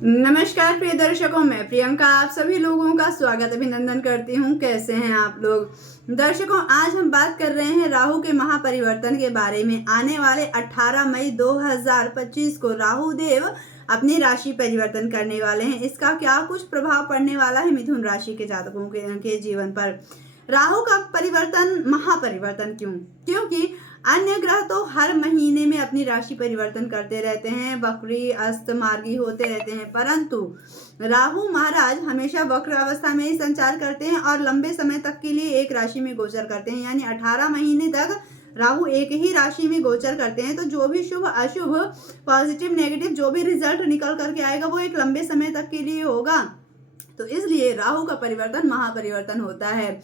नमस्कार प्रिय दर्शकों, मैं प्रियंका आप सभी लोगों का स्वागत अभिनंदन करती हूँ। कैसे हैं आप लोग। दर्शकों, आज हम बात कर रहे हैं राहु के महापरिवर्तन के बारे में। आने वाले 18 मई 2025 को राहु देव अपनी राशि परिवर्तन करने वाले हैं। इसका क्या कुछ प्रभाव पड़ने वाला है मिथुन राशि के जातकों के जीवन पर। राहु का परिवर्तन महापरिवर्तन क्यों? क्योंकि अन्य ग्रह तो हर महीने में अपनी राशि परिवर्तन करते रहते हैं, वक्री अस्त मार्गी होते रहते हैं, परंतु राहु महाराज हमेशा वक्र अवस्था में ही संचार करते हैं और लंबे समय तक के लिए एक राशि में गोचर करते हैं। यानी 18 महीने तक राहु एक ही राशि में गोचर करते हैं। तो जो भी शुभ अशुभ, पॉजिटिव नेगेटिव जो भी रिजल्ट निकल करके आएगा वो एक लंबे समय तक के लिए होगा। तो इसलिए राहु का परिवर्तन महापरिवर्तन होता है।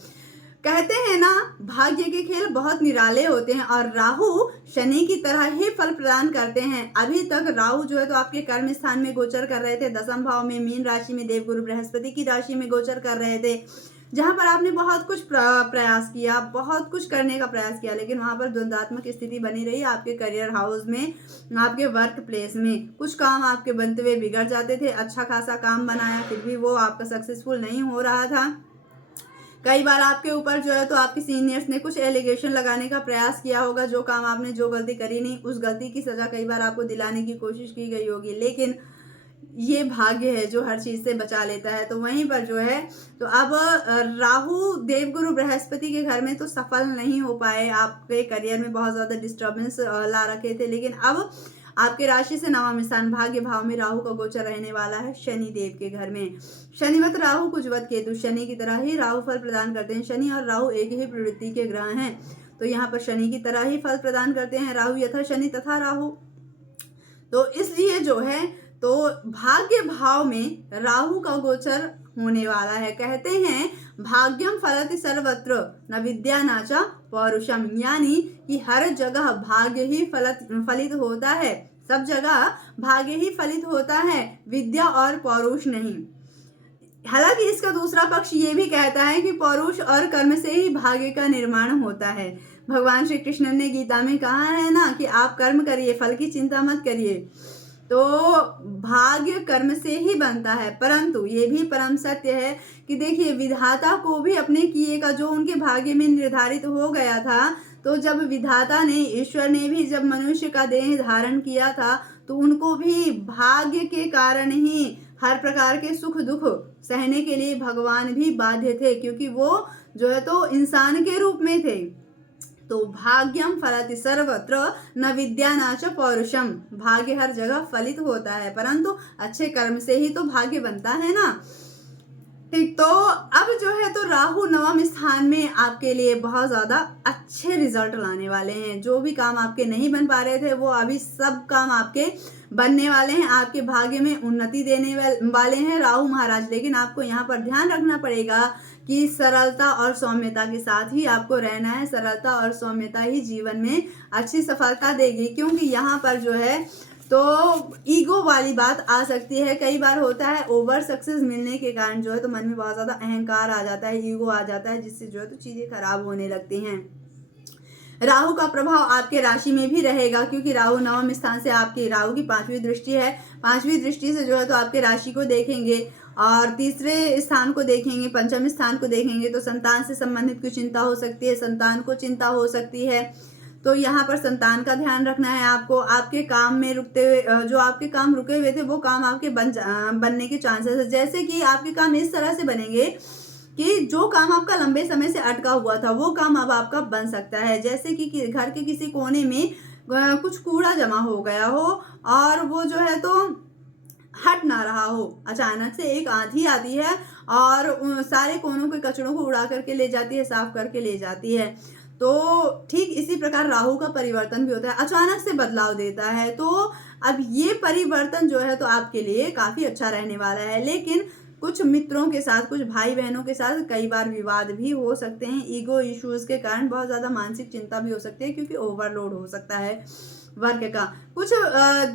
कहते हैं ना, भाग्य के खेल बहुत निराले होते हैं और राहु शनि की तरह ही फल प्रदान करते हैं। अभी तक राहु जो है तो आपके कर्म स्थान में गोचर कर रहे थे, दसम भाव में, मीन राशि में, देवगुरु बृहस्पति की राशि में गोचर कर रहे थे, जहां पर आपने बहुत कुछ प्रयास किया, बहुत कुछ करने का प्रयास किया, लेकिन वहां पर द्वंद्वात्मक स्थिति बनी रही। आपके करियर हाउस में, आपके वर्क प्लेस में कुछ काम आपके बनते हुए बिगड़ जाते थे। अच्छा खासा काम बनाया, फिर भी वो आपका सक्सेसफुल नहीं हो रहा था। कई बार आपके ऊपर जो है तो आपके सीनियर्स ने कुछ एलिगेशन लगाने का प्रयास किया होगा। जो काम आपने, जो गलती करी नहीं, उस गलती की सजा कई बार आपको दिलाने की कोशिश की गई होगी, लेकिन ये भाग्य है जो हर चीज से बचा लेता है। तो वहीं पर जो है तो अब राहु देवगुरु बृहस्पति के घर में तो सफल नहीं हो पाए, आपके करियर में बहुत ज्यादा डिस्टर्बेंस ला रखे थे, लेकिन अब आपके राशि से नवम स्थान भाग्य भाव में राहु का गोचर रहने वाला है शनि देव के घर में। शनिवत राहु कुजवत केतु, शनि की तरह ही राहु फल प्रदान करते हैं। शनि और राहु एक ही प्रवृत्ति के ग्रह हैं, तो यहाँ पर शनि की तरह ही फल प्रदान करते हैं। राहु यथा शनि तथा राहु। तो इसलिए जो है तो भाग्य भाव में राहु का गोचर होने वाला है। कहते हैं भाग्यम फलति सर्वत्र न विद्या नाचा पौरुषम, यानी कि हर जगह भाग्य ही फलित होता है। सब जगह भाग्य ही फलित होता है, विद्या और पौरुष नहीं। हालांकि इसका दूसरा पक्ष ये भी कहता है कि पौरुष और कर्म से ही भाग्य का निर्माण होता है। भगवान श्री कृष्ण ने गीता में कहा है ना कि आप कर्म करिए, फल की चिंता मत करिए। तो भाग्य कर्म से ही बनता है, परंतु ये भी परम सत्य है कि देखिए, विधाता को भी अपने किए का जो उनके भाग्य में निर्धारित हो गया था, तो जब विधाता ने, ईश्वर ने भी जब मनुष्य का देह धारण किया था, तो उनको भी भाग्य के कारण ही हर प्रकार के सुख दुख सहने के लिए भगवान भी बाध्य थे, क्योंकि वो जो है तो इंसान के रूप में थे। तो भाग्यम फलति सर्वत्र न विद्या नाच पौरुषम, भाग्य हर जगह फलित होता है, परंतु अच्छे कर्म से ही तो भाग्य बनता है ना। ठीक, तो अब जो है तो राहु नवम स्थान में आपके लिए बहुत ज्यादा अच्छे रिजल्ट लाने वाले हैं। जो भी काम आपके नहीं बन पा रहे थे, वो अभी सब काम आपके बनने वाले हैं। आपके भाग्य में उन्नति देने वाले हैं राहु महाराज। लेकिन आपको यहाँ पर ध्यान रखना पड़ेगा कि सरलता और सौम्यता के साथ ही आपको रहना है। सरलता और सौम्यता ही जीवन में अच्छी सफलता देगी, क्योंकि यहाँ पर जो है तो ईगो वाली बात आ सकती है। कई बार होता है ओवर सक्सेस मिलने के कारण जो है तो मन में बहुत ज्यादा अहंकार आ जाता है, ईगो आ जाता है, जिससे जो है तो चीजें खराब होने लगती हैं। राहु का प्रभाव आपके राशि में भी रहेगा, क्योंकि राहु नवम स्थान से आपकी, राहु की 5वीं दृष्टि है। 5वीं दृष्टि से जो है तो आपके राशि को देखेंगे और तीसरे स्थान को देखेंगे, पंचम स्थान को देखेंगे। तो संतान से संबंधित कुछ चिंता हो सकती है, संतान को चिंता हो सकती है। तो यहाँ पर संतान का ध्यान रखना है आपको। आपके काम में रुकते हुए, जो आपके काम रुके हुए थे, वो काम आपके बनने के चांसेस है। जैसे कि आपके काम इस तरह से बनेंगे कि जो काम आपका लंबे समय से अटका हुआ था, वो काम अब आपका बन सकता है। जैसे कि घर के किसी कोने में कुछ कूड़ा जमा हो गया हो और वो जो है तो हट ना रहा हो, अचानक से एक आंधी आती है और सारे कोनों के कचड़ों को उड़ा करके ले जाती है, साफ करके ले जाती है। तो ठीक इसी प्रकार राहु का परिवर्तन भी होता है, अचानक से बदलाव देता है। तो अब ये परिवर्तन जो है तो आपके लिए काफी अच्छा रहने वाला है। लेकिन कुछ मित्रों के साथ, कुछ भाई बहनों के साथ कई बार विवाद भी हो सकते हैं। ईगो इश्यूज के कारण बहुत ज्यादा मानसिक चिंता भी हो सकती है, क्योंकि ओवरलोड हो सकता है वर्क का। कुछ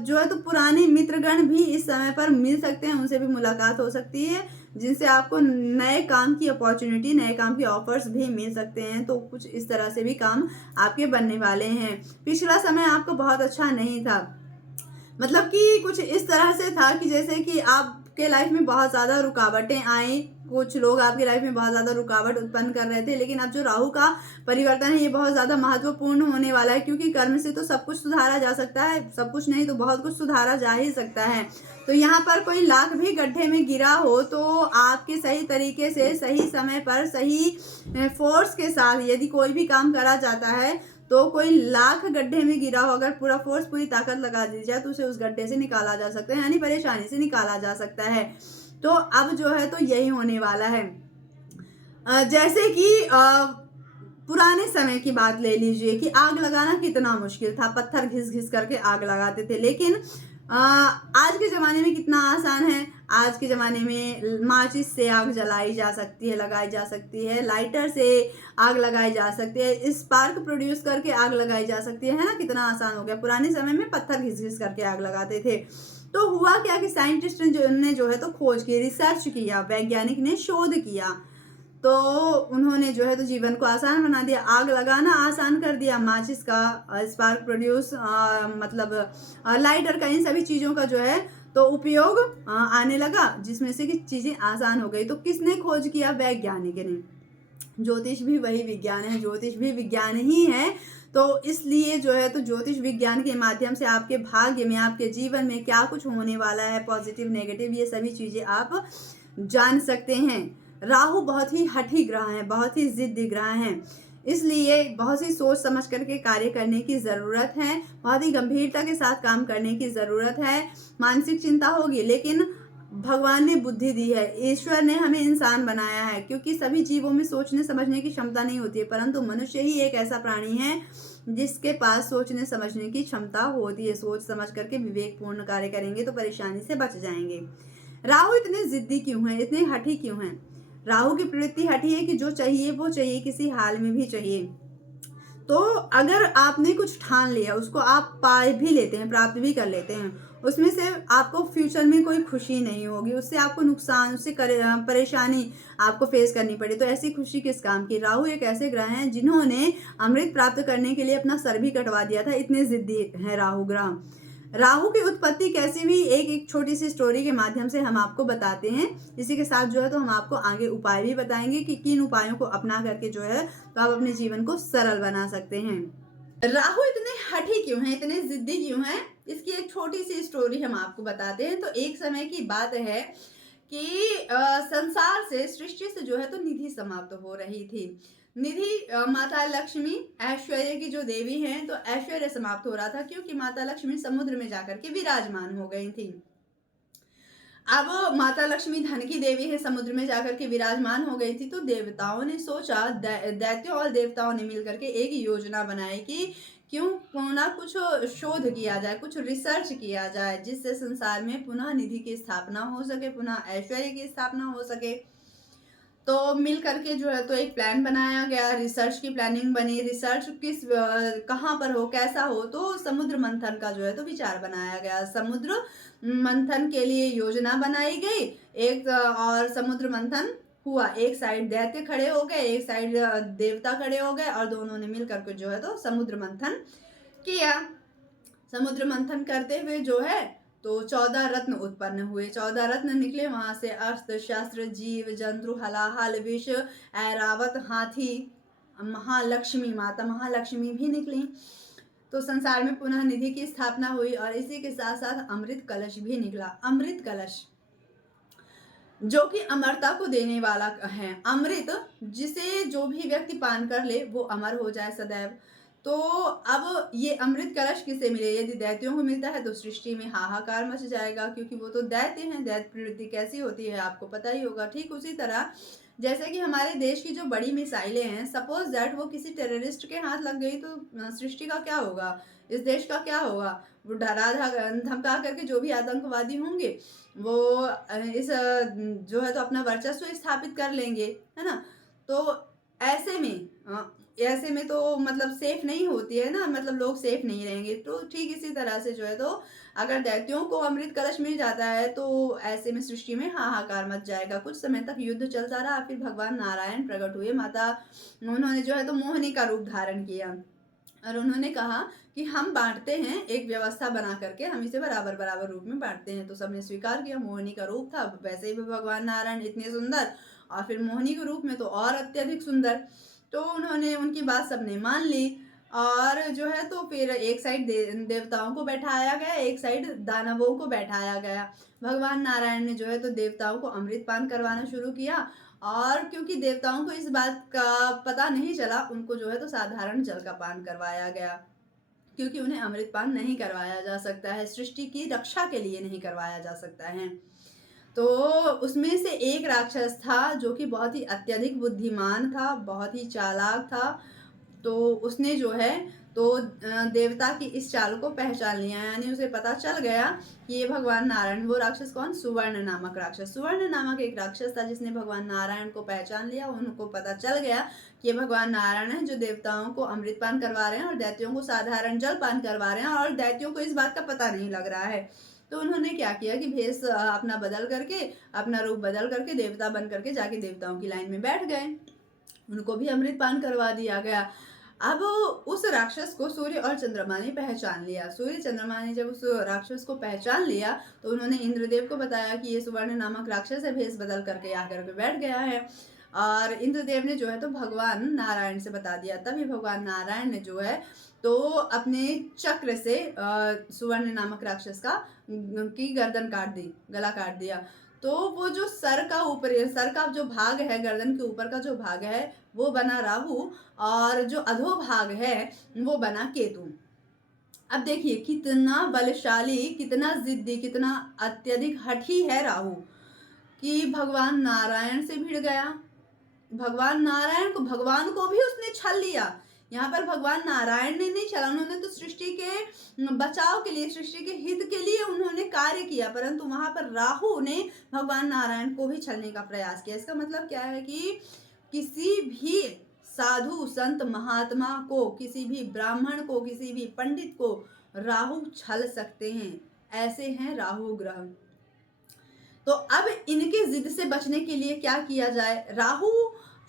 जो है तो पुराने मित्रगण भी इस समय पर मिल सकते हैं, उनसे भी मुलाकात हो सकती है, जिनसे आपको नए काम की अपॉर्चुनिटी, नए काम की ऑफर्स भी मिल सकते हैं। तो कुछ इस तरह से भी काम आपके बनने वाले हैं। पिछला समय आपका बहुत अच्छा नहीं था, मतलब कि कुछ इस तरह से था कि जैसे कि आपके लाइफ में बहुत ज़्यादा रुकावटें आई, कुछ लोग आपकी लाइफ में बहुत ज़्यादा रुकावट उत्पन्न कर रहे थे, लेकिन अब जो राहु का परिवर्तन है ये बहुत ज़्यादा महत्वपूर्ण होने वाला है, क्योंकि कर्म से तो सब कुछ सुधारा जा सकता है, सब कुछ नहीं तो बहुत कुछ सुधारा जा ही सकता है। तो यहाँ पर कोई लाख भी गड्ढे में गिरा हो तो आपके सही तरीके से सही समय पर सही फोर्स के साथ यदि कोई भी काम करा जाता है, तो कोई लाख गड्ढे में गिरा हो, अगर पूरा फोर्स पूरी ताकत लगा दी जाए तो उसे उस गड्ढे से निकाला जा सकता है, यानी परेशानी से निकाला जा सकता है। तो अब जो है तो यही होने वाला है। जैसे कि पुराने समय की बात ले लीजिए कि आग लगाना कितना मुश्किल था, पत्थर घिस घिस करके आग लगाते थे, लेकिन आज के ज़माने में कितना आसान है। आज के ज़माने में माचिस से आग जलाई जा सकती है, लगाई जा सकती है, लाइटर से आग लगाई जा सकती है, स्पार्क प्रोड्यूस करके आग लगाई जा सकती है ना, कितना आसान हो गया। पुराने समय में पत्थर घिस घिस करके आग लगाते थे। तो हुआ क्या कि साइंटिस्ट ने जो है तो खोज की, रिसर्च किया, वैज्ञानिक ने शोध किया, तो उन्होंने जो है तो जीवन को आसान बना दिया, आग लगाना आसान कर दिया, माचिस का, स्पार्क प्रोड्यूस मतलब लाइटर का, इन सभी चीज़ों का जो है तो उपयोग आने लगा, जिसमें से कि चीज़ें आसान हो गई। तो किसने खोज किया? वैज्ञानिक ने। ज्योतिष भी वही विज्ञान है, ज्योतिष भी विज्ञान ही है। तो इसलिए जो है तो ज्योतिष विज्ञान के माध्यम से आपके भाग्य में, आपके जीवन में क्या कुछ होने वाला है, पॉजिटिव नेगेटिव, ये सभी चीज़ें आप जान सकते हैं। राहु बहुत ही हठी ग्रह है, बहुत ही जिद्दी ग्रह है, इसलिए बहुत ही सोच समझ करके कार्य करने की ज़रूरत है, बहुत ही गंभीरता के साथ काम करने की ज़रूरत है। मानसिक चिंता होगी, लेकिन भगवान ने बुद्धि दी है, ईश्वर ने हमें इंसान बनाया है, क्योंकि सभी जीवों में सोचने समझने की क्षमता नहीं होती है, परंतु मनुष्य ही एक ऐसा प्राणी है जिसके पास सोचने समझने की क्षमता होती है। सोच समझ करके विवेकपूर्ण कार्य करेंगे तो परेशानी से बच जाएंगे। राहु इतने जिद्दी क्यों हैं, इतने हठी क्यों हैं? राहु की प्रवृत्ति हठी है कि जो चाहिए वो चाहिए, किसी हाल में भी चाहिए। तो अगर आपने कुछ ठान लिया, उसको आप पा भी लेते हैं, प्राप्त भी कर लेते हैं, उसमें से आपको फ्यूचर में कोई खुशी नहीं होगी, उससे आपको नुकसान, उससे परेशानी आपको फेस करनी पड़ी, तो ऐसी खुशी किस काम की? राहु एक ऐसे ग्रह हैं जिन्होंने अमृत प्राप्त करने के लिए अपना सर भी कटवा दिया था, इतने जिद्दी है राहु ग्रह। राहु की उत्पत्ति कैसी हुई, एक एक छोटी सी स्टोरी के माध्यम से हम आपको बताते हैं। इसी के साथ जो है तो हम आपको आगे उपाय भी बताएंगे कि किन उपायों को अपना करके जो है तो आप अपने जीवन को सरल बना सकते हैं। राहु इतने हठी क्यों हैं, इतने जिद्दी क्यों हैं, इसकी एक छोटी सी स्टोरी हम आपको बताते हैं। तो एक समय की बात है कि संसार से, सृष्टि से जो है तो निधि समाप्त हो रही थी। निधि माता लक्ष्मी, ऐश्वर्य की जो देवी हैं, तो ऐश्वर्य समाप्त हो रहा था, क्योंकि माता लक्ष्मी समुद्र में जाकर के विराजमान हो गई थी। अब माता लक्ष्मी धन की देवी है, समुद्र में जाकर के विराजमान हो गई थी, तो देवताओं ने सोचा, दैत्यों और देवताओं ने मिलकर के एक योजना बनाई कि क्यों ना कुछ शोध किया जाए, कुछ रिसर्च किया जाए, जिससे संसार में पुनः निधि की स्थापना हो सके, पुनः ऐश्वर्य की स्थापना हो सके। तो मिल करके जो है तो एक प्लान बनाया गया, रिसर्च की प्लानिंग बनी, रिसर्च किस कहाँ पर हो, कैसा हो, तो समुद्र मंथन का जो है तो विचार बनाया गया। समुद्र मंथन के लिए योजना बनाई गई, एक और समुद्र मंथन हुआ। एक साइड दैत्य खड़े हो गए, एक साइड देवता खड़े हो गए, और दोनों ने मिल करके जो है तो समुद्र मंथन किया। समुद्र मंथन करते हुए जो है तो 14 रत्न उत्पन्न हुए, 14 रत्न निकले, वहां से अस्त्र शस्त्र, जीव जंतु, हलाहल, विष, ऐरावत, हाथी, महालक्ष्मी, माता महालक्ष्मी भी निकली। तो संसार में पुनः निधि की स्थापना हुई, और इसी के साथ साथ अमृत कलश भी निकला। अमृत कलश जो कि अमरता को देने वाला है, अमृत जिसे जो भी व्यक्ति पान कर ले वो अमर हो जाए सदैव। तो अब ये अमृत कलश किसे मिले? यदि दैत्यों को मिलता है तो सृष्टि में हाहाकार मच जाएगा, क्योंकि वो तो दैत्य हैं। दैत्य प्रवृत्ति कैसी होती है आपको पता ही होगा। ठीक उसी तरह जैसे कि हमारे देश की जो बड़ी मिसाइलें हैं, सपोज दैट वो किसी टेररिस्ट के हाथ लग गई तो सृष्टि का क्या होगा, इस देश का क्या होगा? वो डरा धमका करके जो भी आतंकवादी होंगे वो इस जो है तो अपना वर्चस्व स्थापित कर लेंगे, है ना। तो ऐसे में तो मतलब सेफ नहीं होती है ना, मतलब लोग सेफ नहीं रहेंगे। तो ठीक इसी तरह से जो है तो अगर दैत्यों को अमृत कलश मिल जाता है तो ऐसे में सृष्टि में हाहाकार मच जाएगा। कुछ समय तक युद्ध चलता रहा, फिर भगवान नारायण प्रकट हुए। माता उन्होंने जो है तो मोहिनी का रूप धारण किया, और उन्होंने कहा कि हम बांटते हैं, एक व्यवस्था बना करके हम इसे बराबर बराबर रूप में बांटते हैं। तो सबने स्वीकार किया, मोहिनी का रूप था, वैसे ही भगवान नारायण इतने सुंदर, और फिर मोहिनी के रूप में तो और अत्यधिक सुंदर। तो उन्होंने उनकी बात सबने मान ली, और जो है तो फिर एक साइड देवताओं को बैठाया गया, एक साइड दानवों को बैठाया गया। भगवान नारायण ने जो है तो देवताओं को अमृत पान करवाना शुरू किया, और क्योंकि देवताओं को इस बात का पता नहीं चला, उनको जो है तो साधारण जल का पान करवाया गया, क्योंकि उन्हें अमृत पान नहीं करवाया जा सकता है, सृष्टि की रक्षा के लिए नहीं करवाया जा सकता है। तो उसमें से एक राक्षस था जो कि बहुत ही अत्यधिक बुद्धिमान था, बहुत ही चालाक था। तो उसने जो है तो देवता की इस चाल को पहचान लिया, यानी उसे पता चल गया कि ये भगवान नारायण, वो राक्षस कौन, सुवर्ण नामक राक्षस। सुवर्ण नामक एक राक्षस था जिसने भगवान नारायण को पहचान लिया। उनको पता चल गया कि ये भगवान नारायण है जो देवताओं को अमृत पान करवा रहे हैं और दैत्यों को साधारण जल पान करवा रहे हैं, और दैत्यों को इस बात का पता नहीं लग रहा है। तो उन्होंने क्या किया कि भेष अपना बदल करके, अपना रूप बदल करके देवता बन करके जाके देवताओं की लाइन में बैठ गए, उनको भी अमृत पान करवा दिया गया। अब उस राक्षस को सूर्य और चंद्रमा ने पहचान लिया। सूर्य चंद्रमा ने जब उस राक्षस को पहचान लिया तो उन्होंने इंद्रदेव को बताया कि ये सुवर्ण नामक राक्षस है, भेष बदल करके आकर के बैठ गया है। और इंद्रदेव ने जो है तो भगवान नारायण से बता दिया। तभी भगवान नारायण ने जो है तो अपने चक्र से सुवर्ण नामक राक्षस की गर्दन काट दी, गला काट दिया। तो वो जो सर का जो भाग है, गर्दन के ऊपर का जो भाग है वो बना राहु, और जो अधोभाग है वो बना केतु। अब देखिए कितना बलशाली, कितना जिद्दी, कितना अत्यधिक हठी है राहु, कि भगवान नारायण से भिड़ गया। भगवान नारायण को, भगवान को भी उसने छल लिया। यहाँ पर भगवान नारायण ने नहीं छला, उन्होंने तो सृष्टि के बचाव के लिए, सृष्टि के हित के लिए उन्होंने कार्य किया, परंतु वहां पर राहु ने भगवान नारायण को भी छलने का प्रयास किया। इसका मतलब क्या है कि किसी भी साधु संत महात्मा को, किसी भी ब्राह्मण को, किसी भी पंडित को राहु छल सकते हैं, ऐसे हैं राहु ग्रह। तो अब इनके जिद से बचने के लिए क्या किया जाए। राहु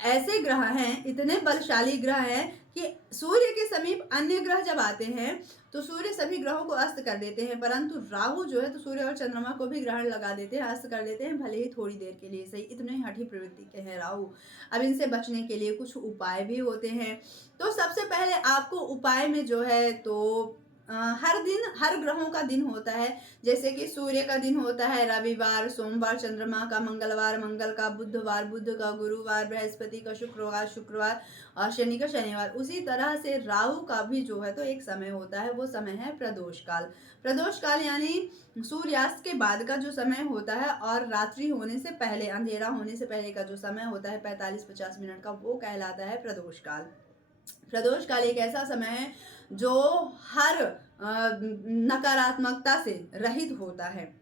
ऐसे ग्रह हैं, इतने बलशाली ग्रह हैं कि सूर्य के समीप अन्य ग्रह जब आते हैं तो सूर्य सभी ग्रहों को अस्त कर देते हैं, परंतु राहु जो है तो सूर्य और चंद्रमा को भी ग्रहण लगा देते हैं, अस्त कर देते हैं, भले ही थोड़ी देर के लिए सही। इतने हठी प्रवृत्ति के हैं राहु। अब इनसे बचने के लिए कुछ उपाय भी होते हैं। तो सबसे पहले आपको उपाय में जो है तो हर दिन, हर ग्रहों का दिन होता है। जैसे कि सूर्य का दिन होता है रविवार, सोमवार चंद्रमा का, मंगलवार मंगल का, बुधवार बुध का, गुरुवार बृहस्पति का, शुक्रवार शुक्रवार और शनि का शनिवार। उसी तरह से राहु का भी जो है तो एक समय होता है, वो समय है प्रदोष काल। प्रदोष काल यानी सूर्यास्त के बाद का जो समय होता है और रात्रि होने से पहले, अंधेरा होने से पहले का जो समय होता है 45-50 मिनट का, वो कहलाता है प्रदोष काल। प्रदोष काल एक ऐसा समय है जो हर नकारात्मकता से रहित होता है,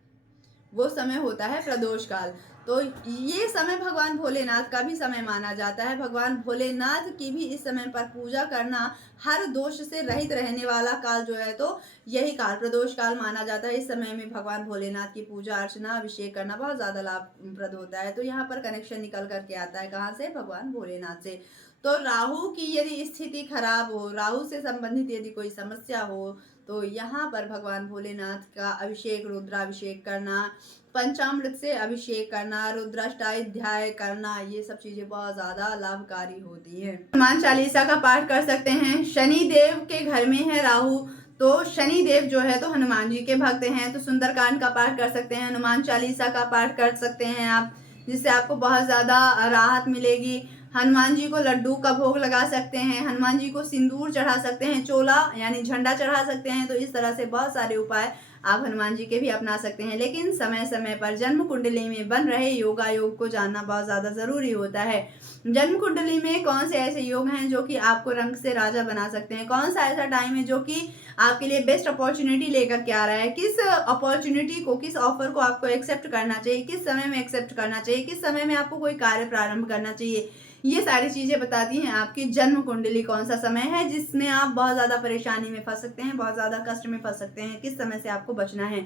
वो समय होता है प्रदोष काल। तो ये समय भगवान भोलेनाथ का भी समय माना जाता है। भगवान भोलेनाथ की भी इस समय पर पूजा करना, हर दोष से रहित रहने वाला काल जो है तो यही काल प्रदोष काल माना जाता है। इस समय में भगवान भोलेनाथ की पूजा अर्चना, अभिषेक करना बहुत ज़्यादा लाभप्रद होता है। तो यहाँ पर कनेक्शन निकल करके आता है, कहाँ से, भगवान भोलेनाथ से। तो राहु की यदि स्थिति खराब हो, राहु से संबंधित यदि कोई समस्या हो, तो यहाँ पर भगवान भोलेनाथ का अभिषेक, रुद्राभिषेक करना, पंचामृत से अभिषेक करना, रुद्राष्टाध्याय करना, ये सब चीजें बहुत ज्यादा लाभकारी होती है। हनुमान चालीसा का पाठ कर सकते हैं। शनि देव के घर में है राहु, तो शनि देव जो है तो हनुमान जी के भक्त हैं, तो सुंदरकांड का पाठ कर सकते हैं, हनुमान चालीसा का पाठ कर सकते हैं आप, जिससे आपको बहुत ज्यादा राहत मिलेगी। हनुमान जी को लड्डू का भोग लगा सकते हैं, हनुमान जी को सिंदूर चढ़ा सकते हैं, चोला यानी झंडा चढ़ा सकते हैं। तो इस तरह से बहुत सारे उपाय आप हनुमान जी के भी अपना सकते हैं। लेकिन समय समय पर जन्म कुंडली में बन रहे योगायोग को जानना बहुत ज़्यादा ज़रूरी होता है। जन्म कुंडली में कौन से ऐसे योग हैं जो कि आपको रंग से राजा बना सकते हैं, कौन सा ऐसा टाइम है जो कि आपके लिए बेस्ट अपॉर्चुनिटी लेकर के आ रहा है, किस अपॉर्चुनिटी को, किस ऑफर को आपको एक्सेप्ट करना चाहिए, किस समय में एक्सेप्ट करना चाहिए, किस समय में आपको कोई कार्य प्रारंभ करना चाहिए। ये सारी चीजें बताती हैं आपकी जन्म कुंडली, कौन सा समय है जिसमें आप बहुत ज्यादा परेशानी में फंस सकते हैं, बहुत ज्यादा कष्ट में फंस सकते हैं, किस समय से आपको बचना है।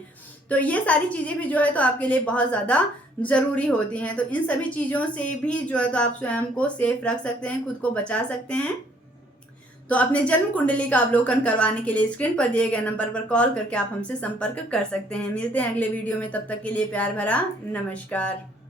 तो ये सारी चीजें भी जो है तो आपके लिए बहुत ज्यादा जरूरी होती हैं। तो इन सभी चीजों से भी जो है तो आप स्वयं को सेफ रख सकते हैं, खुद को बचा सकते हैं। तो अपने जन्म कुंडली का अवलोकन करवाने के लिए स्क्रीन पर दिए गए नंबर पर कॉल करके आप हमसे संपर्क कर सकते हैं। मिलते हैं अगले वीडियो में, तब तक के लिए प्यार भरा नमस्कार।